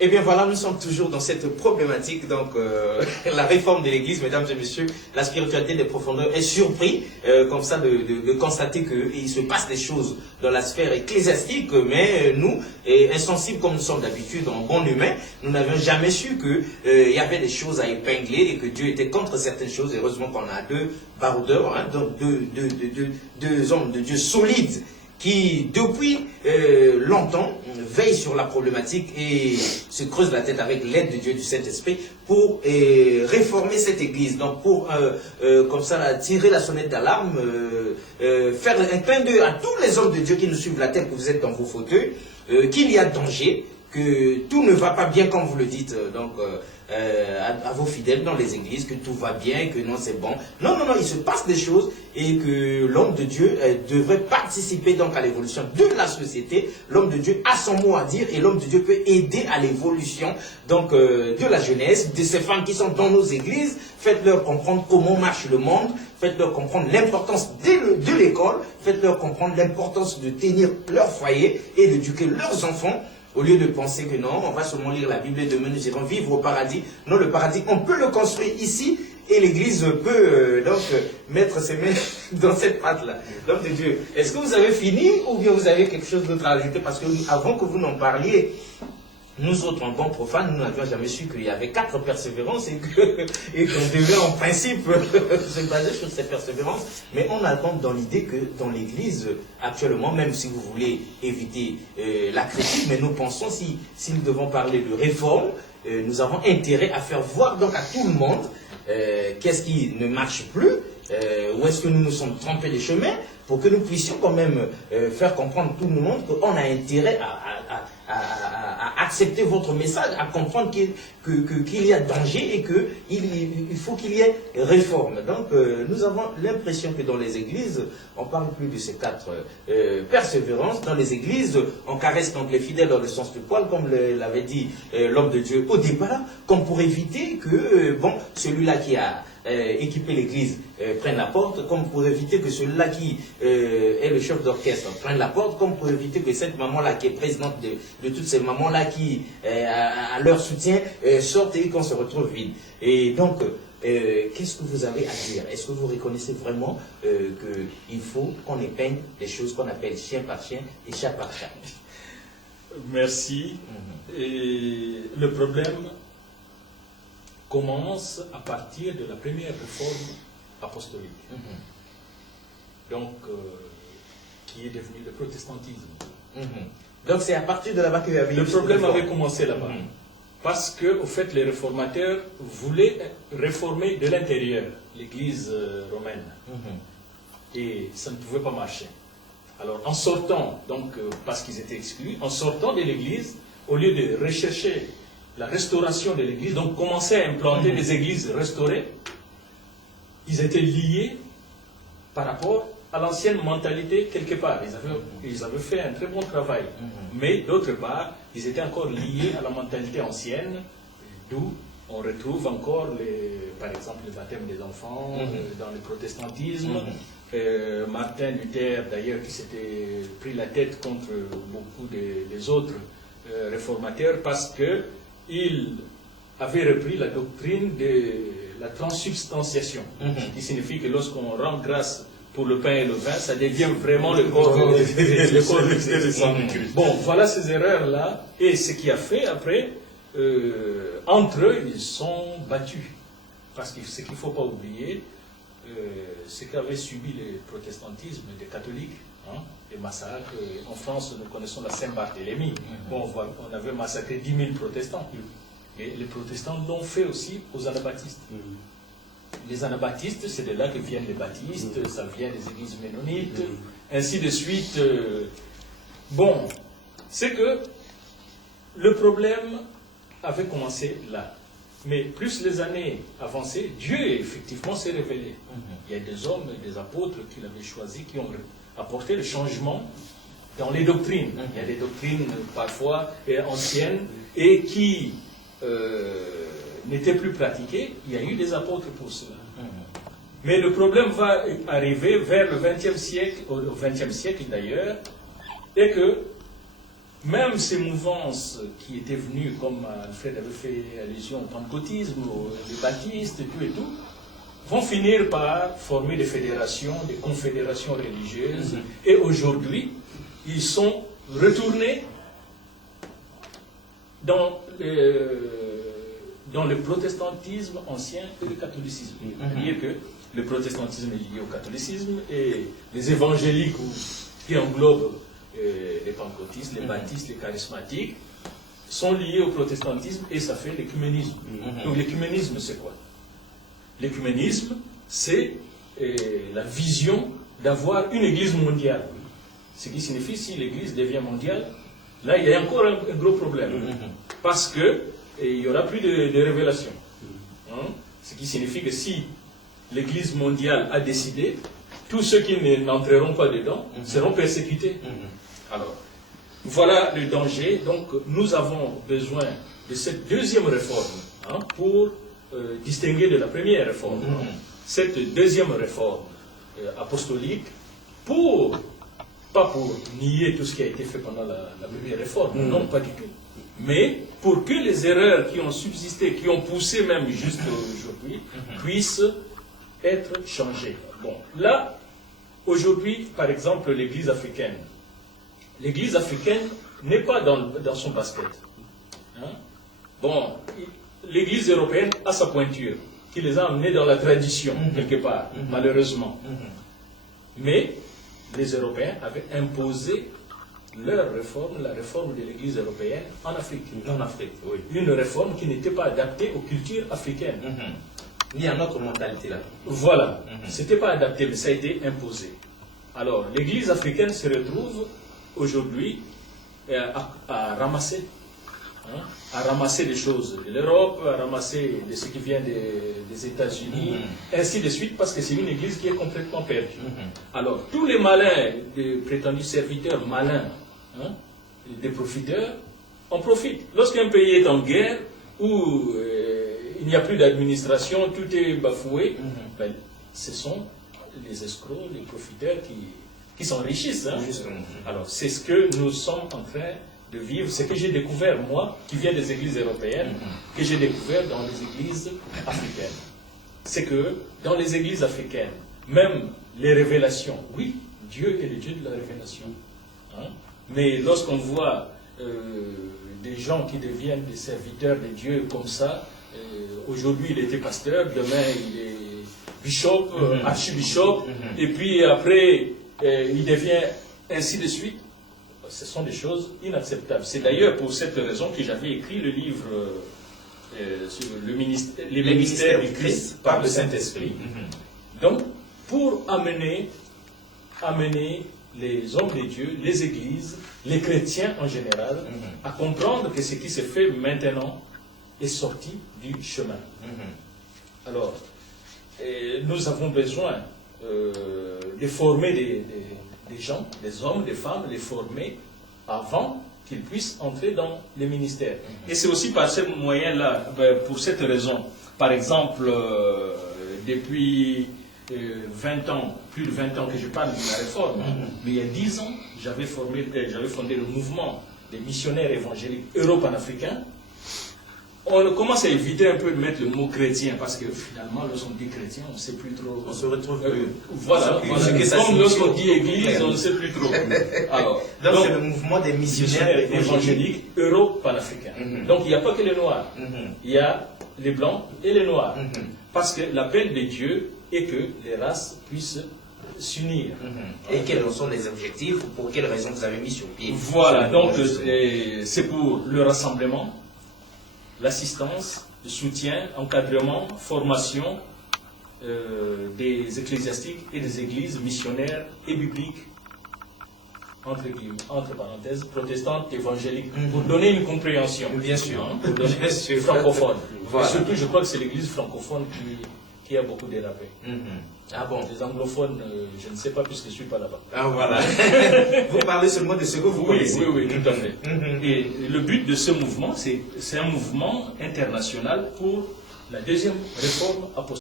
Eh bien voilà, nous sommes toujours dans cette problématique, donc la réforme de l'Église, mesdames et messieurs, la spiritualité des profondeurs est surpris comme ça de constater qu'il se passe des choses dans la sphère ecclésiastique, mais nous, insensibles comme nous sommes d'habitude en bon humain, nous n'avions jamais su qu'il y avait des choses à épingler et que Dieu était contre certaines choses. Heureusement qu'on a deux baroudeurs, hein, donc deux hommes de Dieu solides, qui, depuis longtemps, veillent sur la problématique et se creusent la tête avec l'aide de Dieu, du Saint-Esprit, pour réformer cette Église. Donc, pour, comme ça, tirer la sonnette d'alarme, faire un clin d'œil à tous les hommes de Dieu qui nous suivent la tête, que vous êtes dans vos fauteuils, qu'il y a danger, que tout ne va pas bien comme vous le dites, donc à vos fidèles dans les églises, que tout va bien, que non c'est bon. Non, non, non, il se passe des choses et que l'homme de Dieu devrait participer donc à l'évolution de la société. L'homme de Dieu a son mot à dire et l'homme de Dieu peut aider à l'évolution donc de la jeunesse, de ces femmes qui sont dans nos églises. Faites-leur comprendre comment marche le monde, faites-leur comprendre l'importance de l'école, faites-leur comprendre l'importance de tenir leur foyer et d'éduquer leurs enfants. Au lieu de penser que non, on va seulement lire la Bible et demain nous irons vivre au paradis. Non, le paradis, on peut le construire ici et l'Église peut donc mettre ses mains dans cette pâte-là. L'homme de Dieu, est-ce que vous avez fini ou bien vous avez quelque chose d'autre à ajouter? Parce que avant que vous n'en parliez, nous autres, en bons profanes, nous n'avions jamais su qu'il y avait 4 persévérances et qu'on devait en principe se baser sur ces persévérances. Mais on attend dans l'idée que dans l'Église, actuellement, même si vous voulez éviter la critique, mais nous pensons, si nous devons parler de réforme, nous avons intérêt à faire voir donc à tout le monde qu'est-ce qui ne marche plus, où est-ce que nous nous sommes trompés les chemins, pour que nous puissions quand même faire comprendre à tout le monde qu'on a intérêt à accepter votre message, à comprendre qu'il y a danger et qu'il faut qu'il y ait réforme. Donc nous avons l'impression que dans les églises, on parle plus de ces 4 persévérances. Dans les églises, on caresse donc les fidèles dans le sens du poil, comme l'avait dit l'homme de Dieu au départ, comme pour éviter que celui-là qui a équiper l'église, prenne la porte, comme pour éviter que celui-là qui est le chef d'orchestre prenne la porte, comme pour éviter que cette maman-là qui est présidente de toutes ces mamans-là qui, à leur soutien, sortent et qu'on se retrouve vide. Et donc, qu'est-ce que vous avez à dire? Est-ce que vous reconnaissez vraiment qu'il faut qu'on épingle des choses qu'on appelle chien par chien et chat par chat? Merci. Et le problème commence à partir de la première réforme apostolique, donc qui est devenue le protestantisme. Donc c'est à partir de là-bas qu'il y avait... Le problème avait commencé là-bas, parce que, au fait, les réformateurs voulaient réformer de l'intérieur l'Église romaine, et ça ne pouvait pas marcher. Alors, en sortant, donc, parce qu'ils étaient exclus, en sortant de l'Église, au lieu de rechercher la restauration de l'Église, donc commencer à implanter des églises restaurées, ils étaient liés par rapport à l'ancienne mentalité quelque part. Ils avaient fait un très bon travail. Mais d'autre part, ils étaient encore liés à la mentalité ancienne, d'où on retrouve encore, par exemple, le baptême des enfants dans le protestantisme. Martin Luther, d'ailleurs, qui s'était pris la tête contre beaucoup des autres réformateurs parce que il avait repris la doctrine de la transsubstantiation, qui signifie que lorsqu'on rend grâce pour le pain et le vin, ça devient vraiment le corps de sang de Christ. Bon, voilà ces erreurs-là, et ce qui a fait après, entre eux, ils sont battus. Parce que ce qu'il ne faut pas oublier, ce qu'avait subi le protestantisme des catholiques, les massacres. En France, nous connaissons la Saint-Barthélemy. Bon, on avait massacré 10 000 protestants. Et les protestants l'ont fait aussi aux anabaptistes. Les anabaptistes, c'est de là que viennent les baptistes, ça vient des églises ménonites, ainsi de suite. Bon, c'est que le problème avait commencé là. Mais plus les années avançaient, Dieu effectivement s'est révélé. Il y a des hommes, des apôtres qu'il avait choisis qui ont apporté le changement dans les doctrines. Il y a des doctrines parfois anciennes et qui n'étaient plus pratiquées. Il y a eu des apôtres pour cela. Mais le problème va arriver vers le XXe siècle, au XXe siècle d'ailleurs, et que même ces mouvances qui étaient venues, comme Alfred avait fait allusion au pentecôtisme, les baptistes, et tout, vont finir par former des fédérations, des confédérations religieuses, et aujourd'hui, ils sont retournés dans le protestantisme ancien et le catholicisme. C'est-à-dire que le protestantisme est lié au catholicisme et les évangéliques qui englobent les pentecôtistes, les baptistes, les charismatiques sont liés au protestantisme et ça fait l'écuménisme. Donc l'écuménisme c'est quoi? L'écuménisme c'est la vision d'avoir une église mondiale. Ce qui signifie si l'église devient mondiale, là il y a encore un gros problème. Parce que il n'y aura plus de révélation. Ce qui signifie que si l'Église mondiale a décidé, tous ceux qui n'entreront pas dedans seront persécutés. Alors, voilà le danger. Donc, nous avons besoin de cette deuxième réforme pour distinguer de la première réforme. Cette deuxième réforme apostolique, pas pour nier tout ce qui a été fait pendant la première réforme, non, pas du tout. Mais pour que les erreurs qui ont subsisté, qui ont poussé même juste aujourd'hui, puissent être changées. Bon, là, aujourd'hui, par exemple, l'Église africaine. L'Église africaine n'est pas dans son basket. Bon, l'Église européenne a sa pointure, qui les a amenés dans la tradition, quelque part, malheureusement. Mais les Européens avaient imposé leur réforme, la réforme de l'Église européenne en Afrique. En Afrique, oui. Une réforme qui n'était pas adaptée aux cultures africaines. Il y a une autre mentalité là. Voilà. C'était pas adapté, mais ça a été imposé. Alors, l'Église africaine se retrouve aujourd'hui à ramasser. À ramasser des choses de l'Europe, à ramasser de ce qui vient des États-Unis, ainsi de suite, parce que c'est une église qui est complètement perdue. Alors, tous les malins, des prétendus serviteurs malins, des profiteurs, en profitent. Lorsqu'un pays est en guerre, où il n'y a plus d'administration, tout est bafoué, ben, ce sont les escrocs, les profiteurs qui s'enrichissent. Alors, c'est ce que nous sommes en train de vivre, ce que j'ai découvert, moi, qui viens des églises européennes, que j'ai découvert dans les églises africaines. C'est que dans les églises africaines, même les révélations, oui, Dieu est le Dieu de la révélation. Mais lorsqu'on voit des gens qui deviennent des serviteurs de Dieu comme ça, aujourd'hui il était pasteur, demain il est bishop, archibishop, et puis après il devient ainsi de suite. Ce sont des choses inacceptables. C'est d'ailleurs pour cette raison que j'avais écrit le livre sur les ministères du Christ par le Saint-Esprit. Donc, pour amener les hommes de Dieu, les églises, les chrétiens en général, à comprendre que ce qui se fait maintenant est sorti du chemin. Alors, nous avons besoin de former des gens, des hommes, des femmes, les former avant qu'ils puissent entrer dans les ministères. Et c'est aussi par ce moyen-là, pour cette raison, par exemple, depuis 20 ans, plus de 20 ans que je parle de la réforme, mais il y a 10 ans, j'avais fondé le mouvement des missionnaires évangéliques euro-panafricains. On commence à éviter un peu de mettre le mot chrétien, parce que finalement, lorsqu'on dit chrétien, on ne sait plus trop. On se retrouve voilà. Comme lorsqu'on dit église, on ne sait plus trop. Alors, donc c'est le mouvement des missionnaires évangéliques euro-panafricains. Donc il n'y a pas que les noirs. Il y a les blancs et les noirs. Parce que l'appel de Dieu est que les races puissent s'unir. Et quels sont les objectifs, pour quelles raisons vous avez mis sur pied? Voilà, donc c'est pour le rassemblement, l'assistance, le soutien, encadrement, formation des ecclésiastiques et des églises missionnaires et bibliques, entre parenthèses, protestantes, évangéliques, pour donner une compréhension. Bien sûr. Pour donner francophone. Voilà. Et surtout, je crois que c'est l'église francophone qui a beaucoup dérapé. Ah bon? Les anglophones, je ne sais pas puisque je ne suis pas là-bas. Ah voilà. Vous parlez seulement de ce que vous connaissez. Oui, tout à fait. Et le but de ce mouvement, c'est un mouvement international pour la deuxième réforme apostolique.